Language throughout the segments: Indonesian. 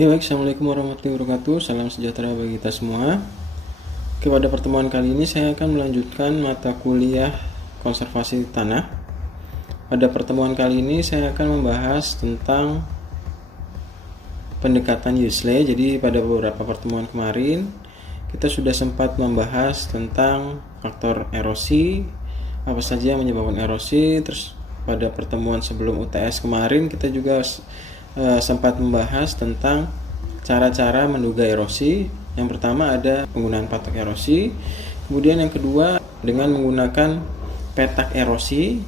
Oke, baik. Assalamualaikum warahmatullahi wabarakatuh. Salam sejahtera bagi kita semua. Oke, pada pertemuan kali ini saya akan melanjutkan mata kuliah konservasi tanah. Pada pertemuan kali ini saya akan membahas tentang pendekatan Huxley. Jadi pada beberapa pertemuan kemarin kita sudah sempat membahas tentang faktor erosi, apa saja yang menyebabkan erosi. Terus pada pertemuan sebelum UTS kemarin kita juga sempat membahas tentang cara-cara menduga erosi. Yang pertama ada penggunaan patok erosi, kemudian yang kedua dengan menggunakan petak erosi.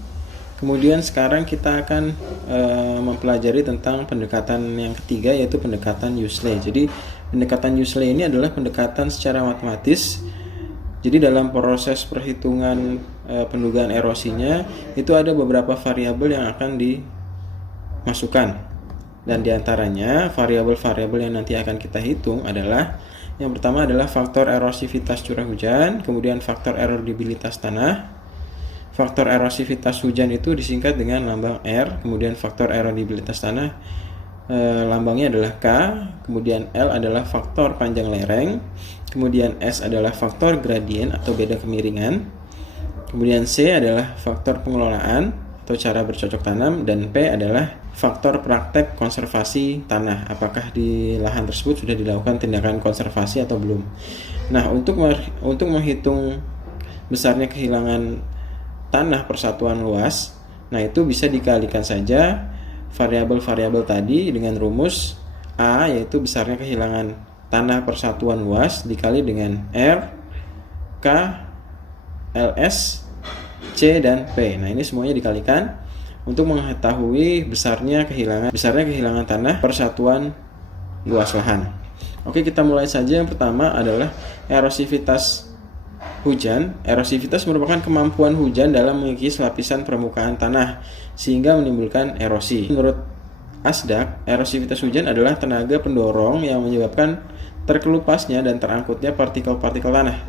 Kemudian sekarang kita akan mempelajari tentang pendekatan yang ketiga, yaitu pendekatan Huxley. Jadi pendekatan Huxley ini adalah pendekatan secara matematis. Jadi dalam proses perhitungan pendugaan erosinya itu ada beberapa variabel yang akan dimasukkan. Dan diantaranya variabel-variabel yang nanti akan kita hitung adalah yang pertama adalah faktor erosivitas curah hujan, kemudian faktor erodibilitas tanah. Faktor erosivitas hujan itu disingkat dengan lambang R, kemudian faktor erodibilitas tanah lambangnya adalah K, kemudian L adalah faktor panjang lereng, kemudian S adalah faktor gradien atau beda kemiringan, kemudian C adalah faktor pengelolaan atau cara bercocok tanam, dan P adalah faktor praktek konservasi tanah, apakah di lahan tersebut sudah dilakukan tindakan konservasi atau belum. Nah, untuk menghitung besarnya kehilangan tanah persatuan luas, nah itu bisa dikalikan saja variabel-variabel tadi dengan rumus A, yaitu besarnya kehilangan tanah persatuan luas dikali dengan R, K, LS, C, dan P. Nah, ini semuanya dikalikan untuk mengetahui besarnya kehilangan tanah persatuan luas lahan. Oke, kita mulai saja. Yang pertama adalah erosivitas hujan. Erosivitas merupakan kemampuan hujan dalam mengikis lapisan permukaan tanah sehingga menimbulkan erosi. Menurut Asdak, erosivitas hujan adalah tenaga pendorong yang menyebabkan terkelupasnya dan terangkutnya partikel-partikel tanah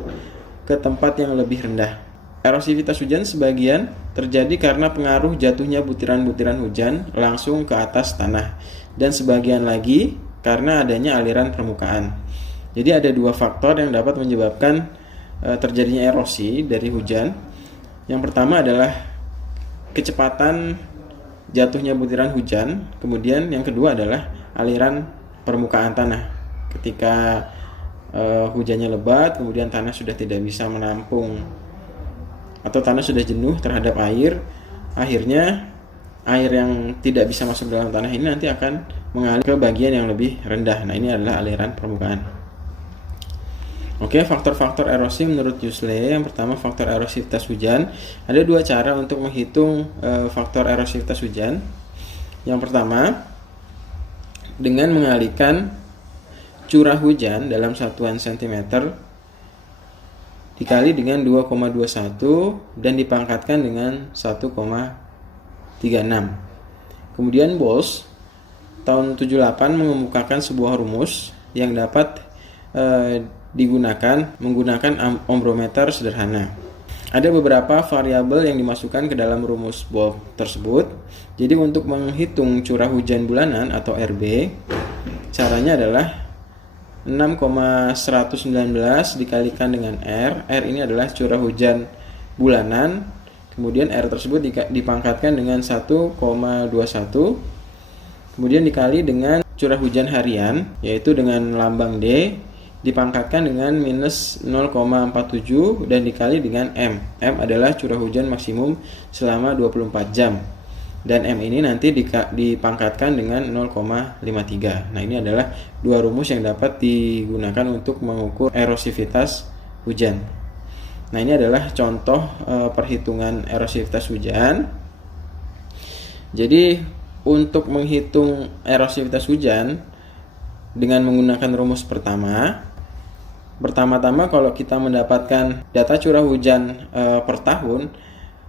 ke tempat yang lebih rendah. Erosivitas hujan sebagian terjadi karena pengaruh jatuhnya butiran-butiran hujan langsung ke atas tanah, dan sebagian lagi karena adanya aliran permukaan. Jadi ada dua faktor yang dapat menyebabkan terjadinya erosi dari hujan. Yang pertama adalah kecepatan jatuhnya butiran hujan, kemudian yang kedua adalah aliran permukaan tanah. Ketika hujannya lebat, kemudian tanah sudah tidak bisa menampung atau tanah sudah jenuh terhadap air, akhirnya air yang tidak bisa masuk dalam tanah ini nanti akan mengalir ke bagian yang lebih rendah. Nah, ini adalah aliran permukaan. Oke, faktor-faktor erosi menurut Huxley. Yang pertama, faktor erosivitas hujan. Ada dua cara untuk menghitung faktor erosivitas hujan. Yang pertama, dengan mengalihkan curah hujan dalam satuan cm dikali dengan 2,21 dan dipangkatkan dengan 1,36. Kemudian Bose tahun 78 mengemukakan sebuah rumus yang dapat digunakan menggunakan ombrometer sederhana. Ada beberapa variabel yang dimasukkan ke dalam rumus Bose tersebut. Jadi untuk menghitung curah hujan bulanan atau RB, caranya adalah 6,119 dikalikan dengan R. R ini adalah curah hujan bulanan. Kemudian R tersebut dipangkatkan dengan 1,21. Kemudian dikali dengan curah hujan harian, yaitu dengan lambang D, dipangkatkan dengan minus 0,47 dan dikali dengan M. M adalah curah hujan maksimum selama 24 jam. Dan M ini nanti dipangkatkan dengan 0,53. Nah, ini adalah dua rumus yang dapat digunakan untuk mengukur erosivitas hujan. Nah, ini adalah contoh perhitungan erosivitas hujan. Jadi, untuk menghitung erosivitas hujan dengan menggunakan rumus pertama-tama kalau kita mendapatkan data curah hujan per tahun,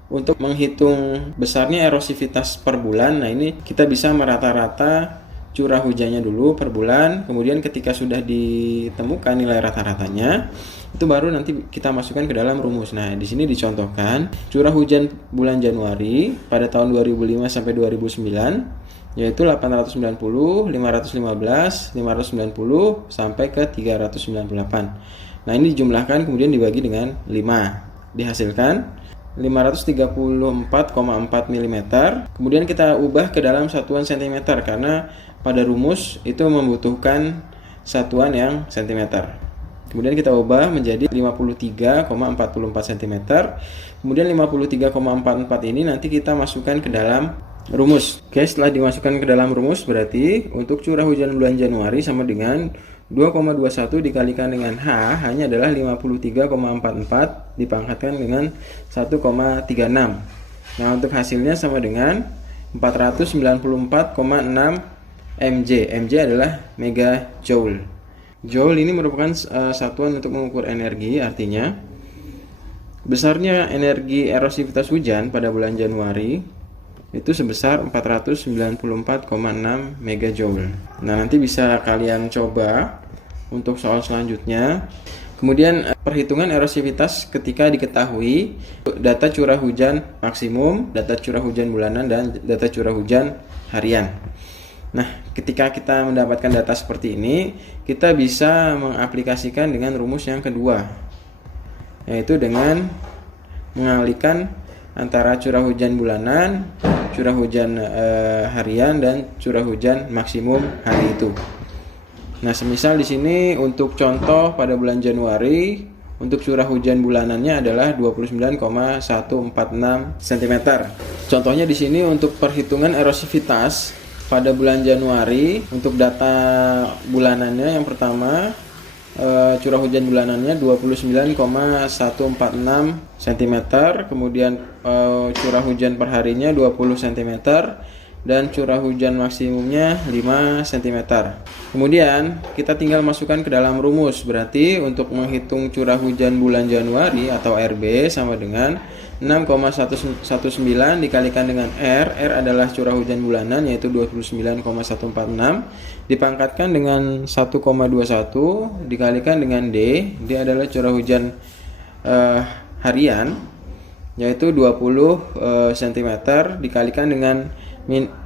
untuk menghitung besarnya erosivitas per bulan, nah ini kita bisa merata-rata curah hujannya dulu per bulan. Kemudian ketika sudah ditemukan nilai rata-ratanya, itu baru nanti kita masukkan ke dalam rumus. Nah, di sini dicontohkan curah hujan bulan Januari pada tahun 2005 sampai 2009 yaitu 890, 515, 590 sampai ke 398. Nah, ini dijumlahkan kemudian dibagi dengan 5. Dihasilkan 534,4 mm. Kemudian kita ubah ke dalam satuan cm karena pada rumus itu membutuhkan satuan yang cm. Kemudian kita ubah menjadi 53,44 cm. Kemudian 53,44 ini nanti kita masukkan ke dalam rumus. Oke, setelah dimasukkan ke dalam rumus berarti untuk curah hujan bulan Januari sama dengan 2,21 dikalikan dengan H hanya adalah 53,44 dipangkatkan dengan 1,36. Nah, untuk hasilnya sama dengan 494,6 mJ. mJ adalah megajoule. Joule ini merupakan satuan untuk mengukur energi, artinya besarnya energi erosivitas hujan pada bulan Januari itu sebesar 494,6 megajoule. Nah, nanti bisa kalian coba untuk soal selanjutnya. Kemudian perhitungan erosivitas ketika diketahui data curah hujan maksimum, data curah hujan bulanan, dan data curah hujan harian. Nah, ketika kita mendapatkan data seperti ini, kita bisa mengaplikasikan dengan rumus yang kedua, yaitu dengan mengalihkan antara curah hujan bulanan, curah hujan harian, dan curah hujan maksimum hari itu. Nah, semisal di sini untuk contoh pada bulan Januari, untuk curah hujan bulanannya adalah 29,146 cm. Contohnya di sini untuk perhitungan erosivitas pada bulan Januari, untuk data bulanannya yang pertama curah hujan bulanannya 29,146 cm, kemudian curah hujan perharinya 20 cm, dan curah hujan maksimumnya 5 cm. Kemudian kita tinggal masukkan ke dalam rumus. Berarti untuk menghitung curah hujan bulan Januari atau RB sama dengan 6,119 dikalikan dengan R adalah curah hujan bulanan yaitu 29,146 dipangkatkan dengan 1,21 dikalikan dengan D adalah curah hujan harian yaitu 20 cm dikalikan dengan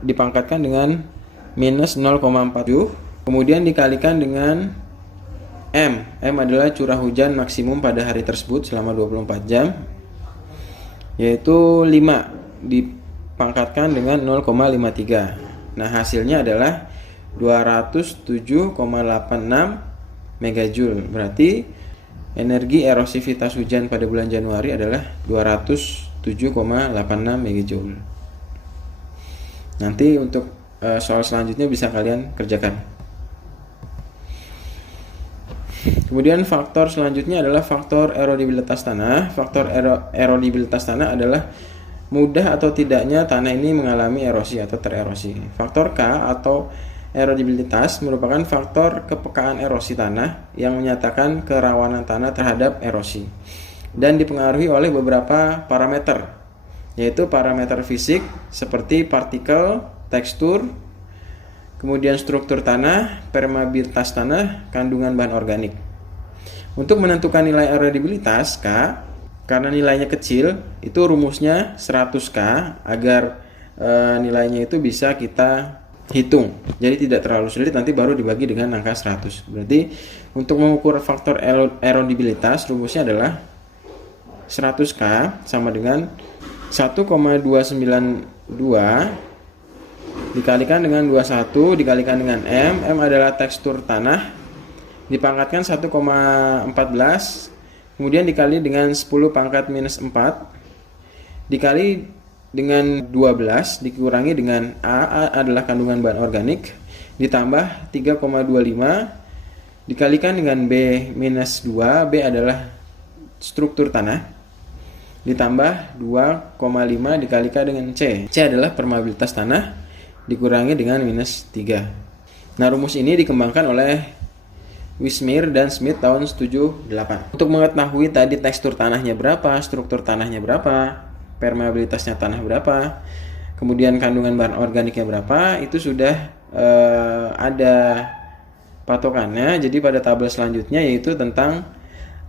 dipangkatkan dengan minus 0,47, kemudian dikalikan dengan M adalah curah hujan maksimum pada hari tersebut selama 24 jam, yaitu 5 dipangkatkan dengan 0,53. Nah, hasilnya adalah 207,86 megajoule. Berarti energi erosivitas hujan pada bulan Januari adalah 207,86 megajoule. Nanti untuk soal selanjutnya bisa kalian kerjakan. Kemudian faktor selanjutnya adalah faktor erodibilitas tanah. Faktor erodibilitas tanah adalah mudah atau tidaknya tanah ini mengalami erosi atau tererosi. Faktor K atau erodibilitas merupakan faktor kepekaan erosi tanah yang menyatakan kerawanan tanah terhadap erosi dan dipengaruhi oleh beberapa parameter, yaitu parameter fisik seperti partikel, tekstur, kemudian struktur tanah, permeabilitas tanah, kandungan bahan organik. Untuk menentukan nilai erodibilitas K, karena nilainya kecil, itu rumusnya 100K agar nilainya itu bisa kita hitung. Jadi tidak terlalu sulit, nanti baru dibagi dengan angka 100. Berarti untuk mengukur faktor erodibilitas rumusnya adalah 100K sama dengan 1,292 dikalikan dengan 21 dikalikan dengan M adalah tekstur tanah, dipangkatkan 1,14, kemudian dikali dengan 10 pangkat minus 4, dikali dengan 12, dikurangi dengan A adalah kandungan bahan organik, ditambah 3,25, dikalikan dengan B minus 2, B adalah struktur tanah, ditambah 2,5 dikalikan dengan C adalah permeabilitas tanah, dikurangi dengan minus 3. Nah, rumus ini dikembangkan oleh Wismir dan Smith tahun 78. Untuk mengetahui tadi tekstur tanahnya berapa, struktur tanahnya berapa, permeabilitasnya tanah berapa, kemudian kandungan bahan organiknya berapa, itu sudah ada patokannya. Jadi pada tabel selanjutnya yaitu tentang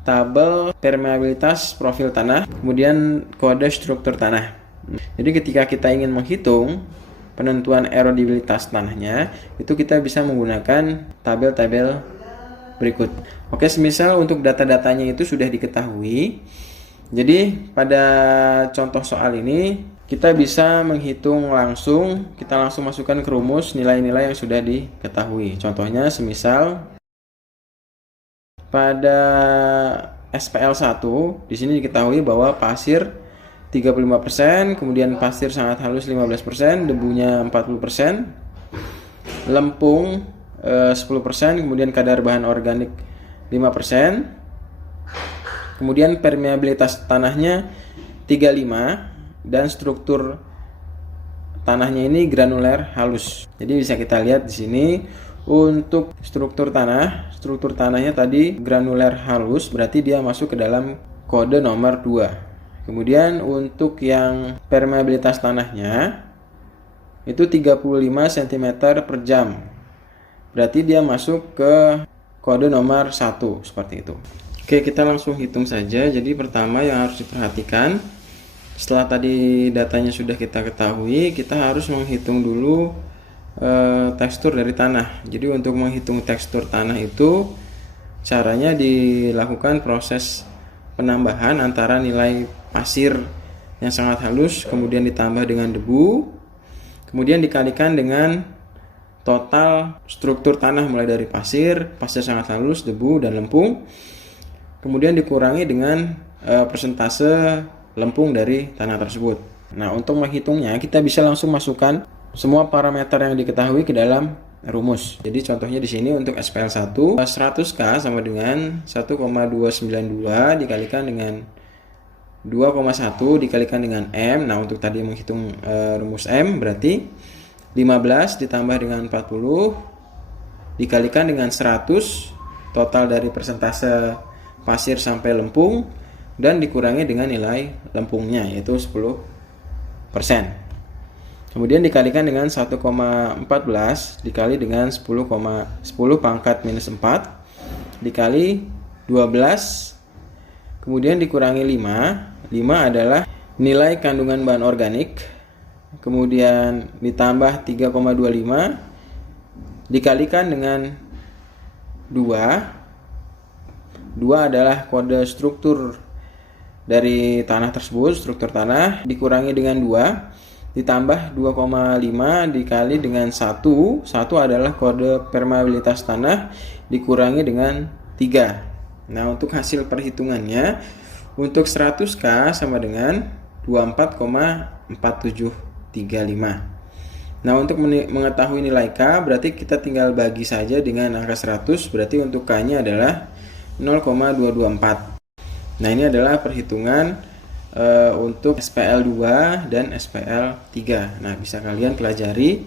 tabel permeabilitas profil tanah, kemudian kode struktur tanah. Jadi ketika kita ingin menghitung penentuan erodibilitas tanahnya, itu kita bisa menggunakan tabel-tabel berikut. Oke, semisal untuk data-datanya itu sudah diketahui, jadi pada contoh soal ini kita bisa menghitung langsung, kita langsung masukkan ke rumus nilai-nilai yang sudah diketahui. Contohnya semisal pada SPL 1 di sini diketahui bahwa pasir 35%, kemudian pasir sangat halus 15%, debunya 40%, lempung 10%, kemudian kadar bahan organik 5%, kemudian permeabilitas tanahnya 35, dan struktur tanahnya ini granuler halus. Jadi bisa kita lihat di sini untuk struktur tanahnya tadi granuler halus, berarti dia masuk ke dalam kode nomor 2. Kemudian untuk yang permeabilitas tanahnya itu 35 cm per jam. Berarti dia masuk ke kode nomor 1 seperti itu. Oke, kita langsung hitung saja. Jadi pertama yang harus diperhatikan, setelah tadi datanya sudah kita ketahui, kita harus menghitung dulu tekstur dari tanah. Jadi untuk menghitung tekstur tanah itu caranya dilakukan proses penambahan antara nilai pasir yang sangat halus kemudian ditambah dengan debu, kemudian dikalikan dengan total struktur tanah mulai dari pasir sangat halus, debu, dan lempung, kemudian dikurangi dengan persentase lempung dari tanah tersebut. Nah, untuk menghitungnya kita bisa langsung masukkan semua parameter yang diketahui ke dalam rumus. Jadi contohnya di sini untuk SPL 1 100K sama dengan 1,292 dikalikan dengan 2,1 dikalikan dengan M. Nah, untuk tadi menghitung rumus M berarti 15 ditambah dengan 40 dikalikan dengan 100 total dari persentase pasir sampai lempung dan dikurangi dengan nilai lempungnya yaitu 10%. Kemudian dikalikan dengan 1,14 dikali dengan 10 pangkat minus 4 dikali 12, kemudian dikurangi 5. 5 adalah nilai kandungan bahan organik, kemudian ditambah 3,25 dikalikan dengan 2. 2 adalah kode struktur dari tanah tersebut, struktur tanah, dikurangi dengan 2 ditambah 2,5 dikali dengan 1 adalah kode permeabilitas tanah dikurangi dengan 3. Nah, untuk hasil perhitungannya untuk 100K sama dengan 24,4735. Nah, untuk mengetahui nilai K berarti kita tinggal bagi saja dengan angka 100, berarti untuk K nya adalah 0,224. Nah, ini adalah perhitungan untuk SPL 2 dan SPL 3. Nah, bisa kalian pelajari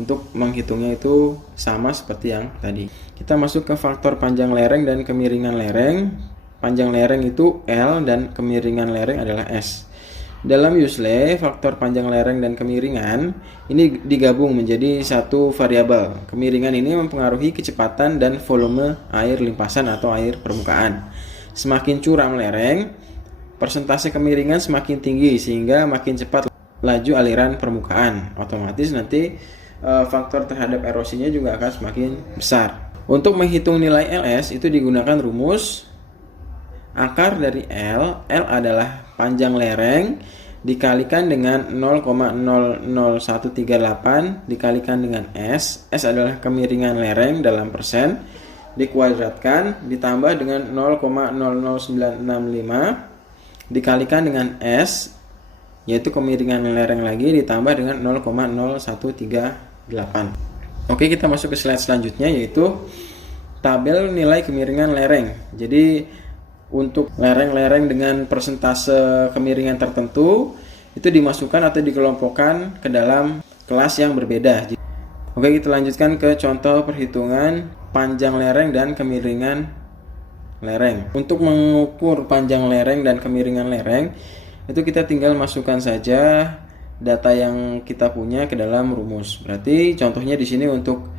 untuk menghitungnya itu sama seperti yang tadi. Kita masuk ke faktor panjang lereng dan kemiringan lereng. Panjang lereng itu L dan kemiringan lereng adalah S. Dalam USLE, faktor panjang lereng dan kemiringan ini digabung menjadi satu variabel. Kemiringan ini mempengaruhi kecepatan dan volume air limpasan atau air permukaan. Semakin curam lereng, persentase kemiringan semakin tinggi sehingga makin cepat laju aliran permukaan. Otomatis nanti faktor terhadap erosinya juga akan semakin besar. Untuk menghitung nilai LS itu digunakan rumus akar dari L. L adalah panjang lereng dikalikan dengan 0,00138 dikalikan dengan S. S adalah kemiringan lereng dalam persen dikuadratkan ditambah dengan 0,00965 dikalikan dengan S yaitu kemiringan lereng lagi ditambah dengan 0,0138. Oke, kita masuk ke slide selanjutnya yaitu tabel nilai kemiringan lereng. Jadi untuk lereng-lereng dengan persentase kemiringan tertentu itu dimasukkan atau dikelompokkan ke dalam kelas yang berbeda. Oke, kita lanjutkan ke contoh perhitungan panjang lereng dan kemiringan lereng. Untuk mengukur panjang lereng dan kemiringan lereng itu kita tinggal masukkan saja data yang kita punya ke dalam rumus. Berarti contohnya di sini untuk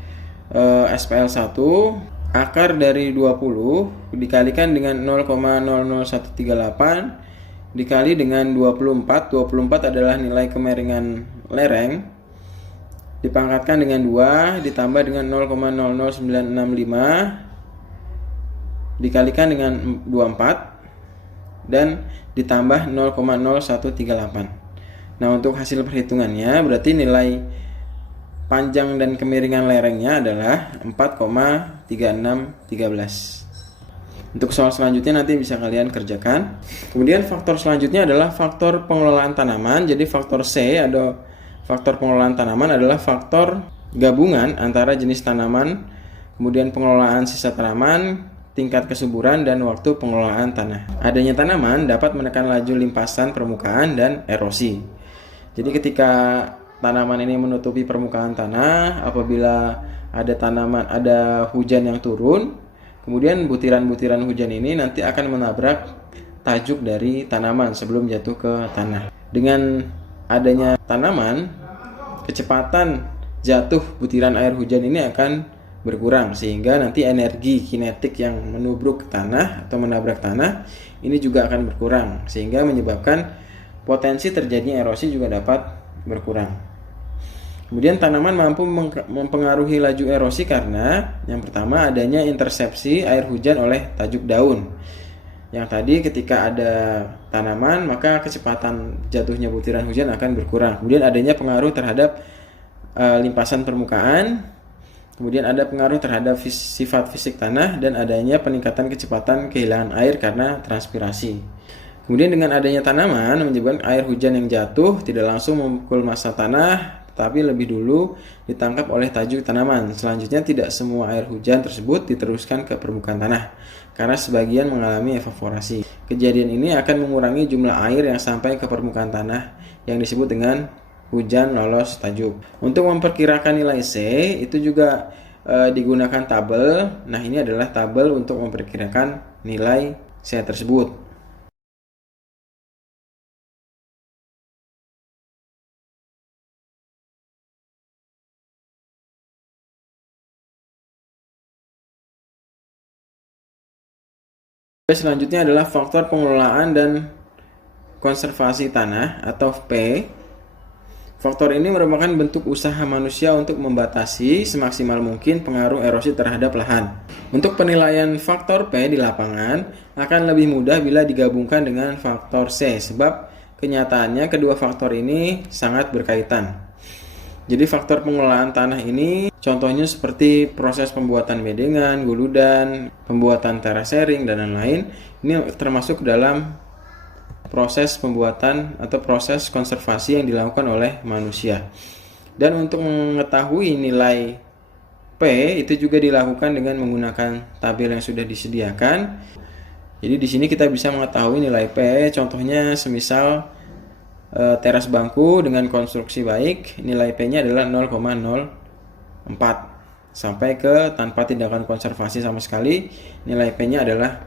SPL 1 akar dari 20 dikalikan dengan 0,00138 dikali dengan 24. 24 adalah nilai kemiringan lereng dipangkatkan dengan 2 ditambah dengan 0,00965 dikalikan dengan 24 dan ditambah 0,0138. Nah, untuk hasil perhitungannya berarti nilai panjang dan kemiringan lerengnya adalah 4,3613. Untuk soal selanjutnya nanti bisa kalian kerjakan. Kemudian faktor selanjutnya adalah faktor pengelolaan tanaman. Jadi faktor C atau faktor pengelolaan tanaman adalah faktor gabungan antara jenis tanaman, kemudian pengelolaan sisa tanaman, tingkat kesuburan, dan waktu pengelolaan tanah. Adanya tanaman dapat menekan laju limpasan permukaan dan erosi. Jadi ketika tanaman ini menutupi permukaan tanah, apabila ada hujan yang turun, kemudian butiran-butiran hujan ini nanti akan menabrak tajuk dari tanaman sebelum jatuh ke tanah. Dengan adanya tanaman, kecepatan jatuh butiran air hujan ini akan berkurang, sehingga nanti energi kinetik yang menubruk tanah atau menabrak tanah ini juga akan berkurang, sehingga menyebabkan potensi terjadinya erosi juga dapat berkurang. Kemudian tanaman mampu mempengaruhi laju erosi karena yang pertama adanya intersepsi air hujan oleh tajuk daun. Yang tadi ketika ada tanaman maka kecepatan jatuhnya butiran hujan akan berkurang. Kemudian adanya pengaruh terhadap limpasan permukaan. Kemudian ada pengaruh terhadap sifat fisik tanah dan adanya peningkatan kecepatan kehilangan air karena transpirasi. Kemudian dengan adanya tanaman menyebabkan air hujan yang jatuh tidak langsung memukul massa tanah, tetapi lebih dulu ditangkap oleh tajuk tanaman. Selanjutnya tidak semua air hujan tersebut diteruskan ke permukaan tanah, karena sebagian mengalami evaporasi. Kejadian ini akan mengurangi jumlah air yang sampai ke permukaan tanah yang disebut dengan hujan lolos tajuk. Untuk memperkirakan nilai C itu juga digunakan tabel. Nah, ini adalah tabel untuk memperkirakan nilai C tersebut. Selanjutnya adalah faktor pengelolaan dan konservasi tanah atau P. Faktor ini merupakan bentuk usaha manusia untuk membatasi semaksimal mungkin pengaruh erosi terhadap lahan. Untuk penilaian faktor P di lapangan akan lebih mudah bila digabungkan dengan faktor C, sebab kenyataannya kedua faktor ini sangat berkaitan. Jadi faktor pengelolaan tanah ini contohnya seperti proses pembuatan bedengan, guludan, pembuatan terasering, dan lain-lain. Ini termasuk dalam proses pembuatan atau proses konservasi yang dilakukan oleh manusia. Dan untuk mengetahui nilai P itu juga dilakukan dengan menggunakan tabel yang sudah disediakan. Jadi di sini kita bisa mengetahui nilai P, contohnya semisal teras bangku dengan konstruksi baik, nilai P-nya adalah 0,04 sampai ke tanpa tindakan konservasi sama sekali, nilai P-nya adalah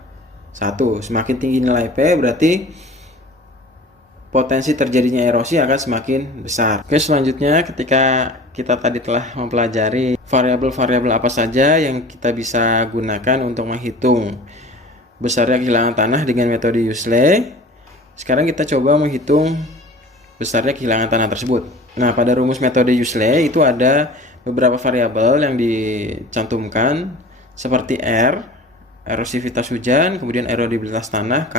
1. Semakin tinggi nilai P berarti potensi terjadinya erosi akan semakin besar. Oke, selanjutnya ketika kita tadi telah mempelajari variabel-variabel apa saja yang kita bisa gunakan untuk menghitung besarnya kehilangan tanah dengan metode Useley, sekarang kita coba menghitung besarnya kehilangan tanah tersebut. Nah, pada rumus metode Useley itu ada beberapa variabel yang dicantumkan seperti R, erosivitas hujan, kemudian erodibilitas tanah K,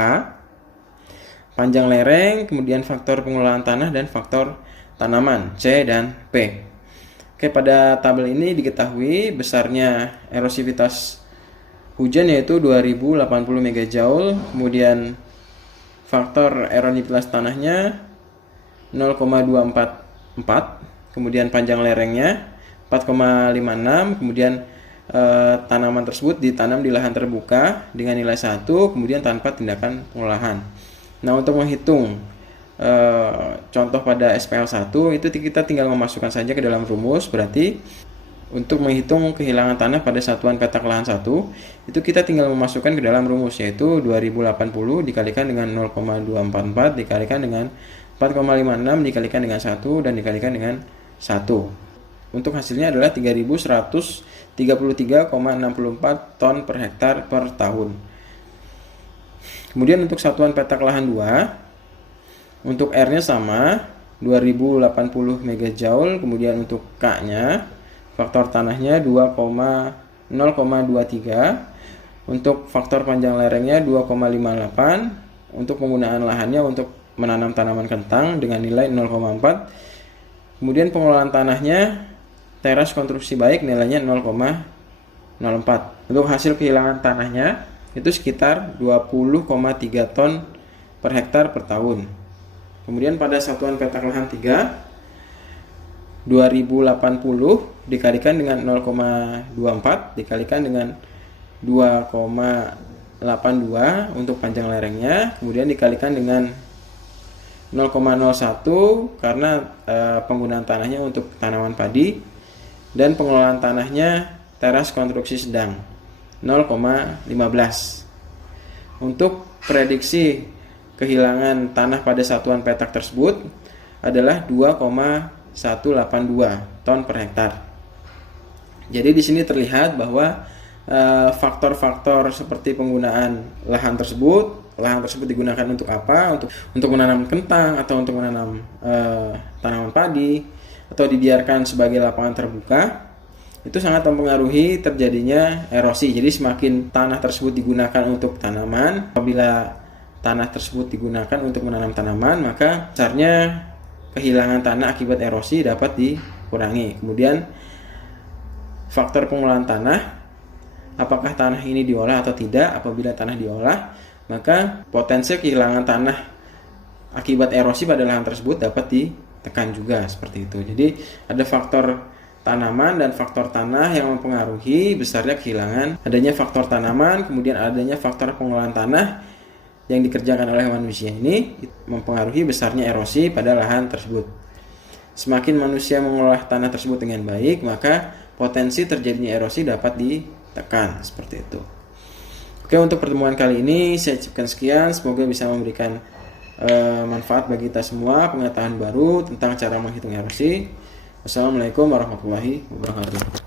panjang lereng, kemudian faktor pengelolaan tanah dan faktor tanaman C dan P. Oke, pada tabel ini diketahui besarnya erosivitas hujan yaitu 2080 MJ, kemudian faktor erodibilitas tanahnya 0,244, kemudian panjang lerengnya 4,56, kemudian tanaman tersebut ditanam di lahan terbuka dengan nilai 1, kemudian tanpa tindakan pengolahan. Nah, untuk menghitung contoh pada SPL1 itu kita tinggal memasukkan saja ke dalam rumus. Berarti untuk menghitung kehilangan tanah pada satuan petak lahan 1 itu kita tinggal memasukkan ke dalam rumus, yaitu 2080 dikalikan dengan 0,244 dikalikan dengan 4,56 dikalikan dengan 1 dan dikalikan dengan 1. Untuk hasilnya adalah 3133,64 ton per hektar per tahun. Kemudian untuk satuan petak lahan 2, untuk R-nya sama, 2080 megajoule. Kemudian untuk K-nya, faktor tanahnya 0,23. Untuk faktor panjang lerengnya 2,58. Untuk penggunaan lahannya untuk menanam tanaman kentang dengan nilai 0,4. Kemudian pengelolaan tanahnya, teras konstruksi baik, nilainya 0,04. Untuk hasil kehilangan tanahnya itu sekitar 20,3 ton per hektar per tahun. Kemudian pada satuan petak lahan 3, 2080 dikalikan dengan 0,24 dikalikan dengan 2,82 untuk panjang lerengnya, kemudian dikalikan dengan 0,01 karena penggunaan tanahnya untuk tanaman padi, dan pengelolaan tanahnya teras konstruksi sedang 0,15. Untuk prediksi kehilangan tanah pada satuan petak tersebut adalah 2,182 ton per hektar. Jadi di sini terlihat bahwa faktor-faktor seperti penggunaan lahan tersebut digunakan untuk apa? Untuk menanam kentang atau untuk menanam tanaman padi atau dibiarkan sebagai lapangan terbuka, itu sangat mempengaruhi terjadinya erosi. Jadi semakin tanah tersebut digunakan untuk tanaman, apabila tanah tersebut digunakan untuk menanam tanaman, maka besarnya kehilangan tanah akibat erosi dapat dikurangi. Kemudian faktor pengelolaan tanah, apakah tanah ini diolah atau tidak. Apabila tanah diolah, maka potensi kehilangan tanah akibat erosi pada lahan tersebut dapat ditekan juga, seperti itu. Jadi ada faktor tanaman dan faktor tanah yang mempengaruhi besarnya kehilangan. Adanya faktor tanaman, kemudian adanya faktor pengelolaan tanah yang dikerjakan oleh manusia ini mempengaruhi besarnya erosi pada lahan tersebut. Semakin manusia mengolah tanah tersebut dengan baik, maka potensi terjadinya erosi dapat ditekan, seperti itu. Oke, untuk pertemuan kali ini saya cukupkan sekian. Semoga bisa memberikan manfaat bagi kita semua, pengetahuan baru tentang cara menghitung erosi. Wassalamualaikum warahmatullahi wabarakatuh.